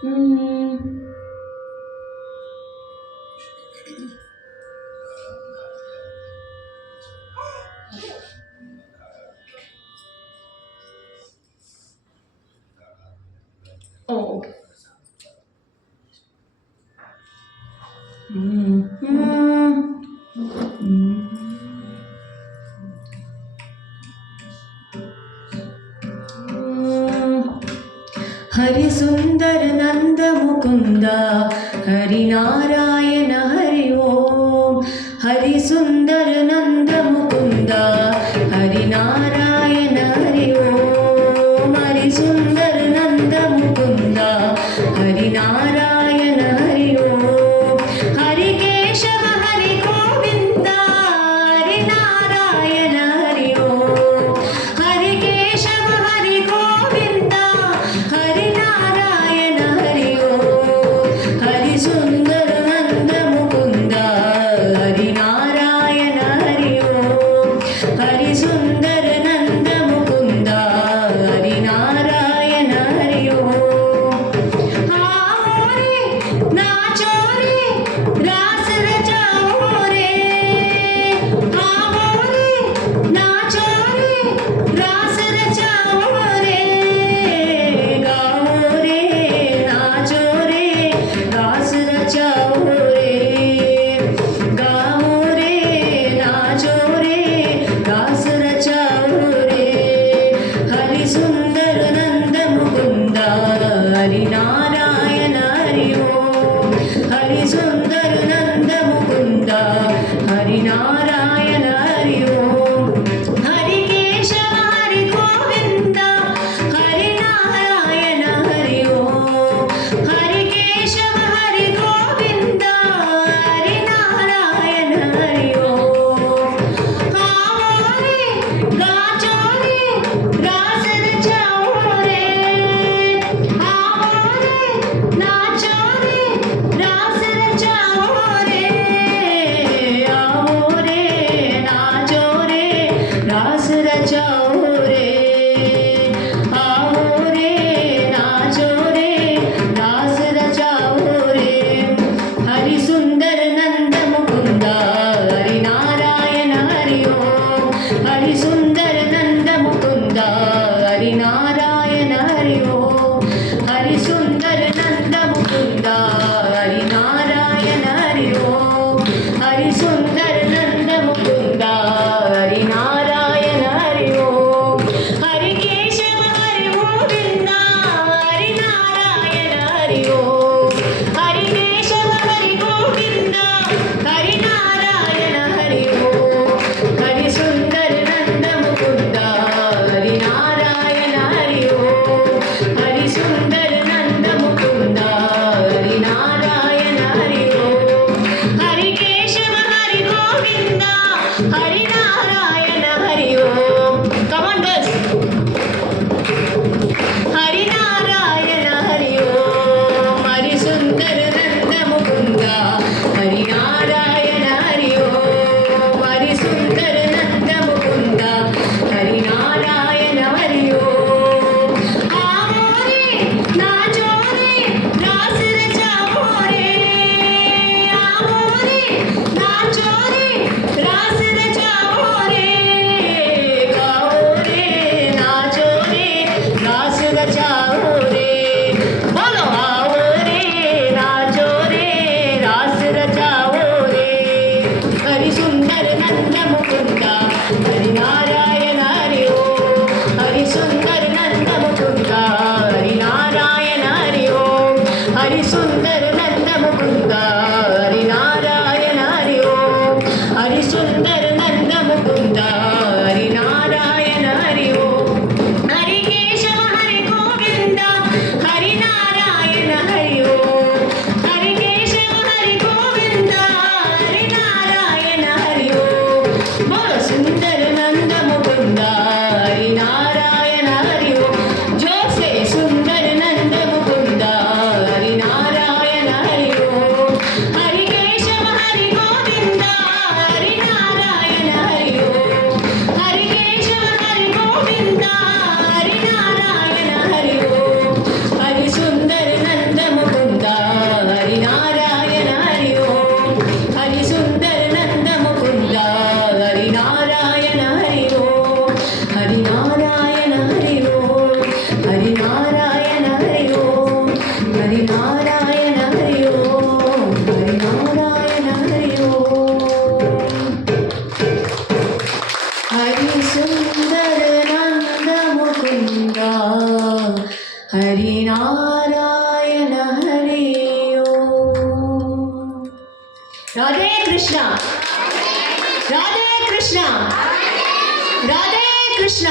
Oh, okay. Hari सुंदर नंद मुकुंद हरि नारायण हरि ओम। हरि सुंदर नंद मुकुंद हरि नारायण हरि ओम। हरि सुंदर नंद मुकुंद हरि नारायण हरि ओम। हरि केशव हरि गोविंद हरि नारायण हरि ओम। हरि केशव हरि गोविंद हरि नारायण हरि ओम। हरि सुंदर नंद मुकुंद हरि नारायण हरि ओम। हरि सुंदर नंद मुकुंद हरि नारायण हरि ओम। आओ रे नाचो रे रास रचाओ रे। आओ रे नाचो रे रास रचाओ रे। गाओ रे नाचो रे रास रचाओ रे। गाओ रे नाचो रे रास रचाओ रे। हरि सुंदर नंद मुकुंद हरि नारायण हरि ओम। हरि सुंदर नंद मुकुंद हरि नारायण हरि ओम। हरि केशव हरि गोविंद हरि नारायण हरि ओम। हरि केशव हरि गोविंद हरि नारायण हरि ओम। आओ रे गाचो रे रास रचाओ रे। आओ रे नाचो रे रास रचाओ रे। आओ रे नाचो रे रास रचाओ रे। आओ रे नाचो रे रास रचाओ रे। हरि सुंदर नंद मुकुंद हरि नारायण हरि ओम। हरि सुंदर नंद मुकुंद हरि नारायण हरि ओम। हरि सुंदर नंद मुकुंद हरि नारायण हरि ओम। हरि सुंदर नंद मुकुंद हरि नारायण हरि ओम। हरि केशव हरि गोविंद हरि नारायण हरि ओम। हरि केशव हरि गोविंद हरि नारायण हरि ओम। हरि सुंदर नंद मुकुंद हरि नारायण हरि ओम। हरि सुंदर नंद రాధే కృష్ణ రాధే కృష్ణ రాధే కృష్ణ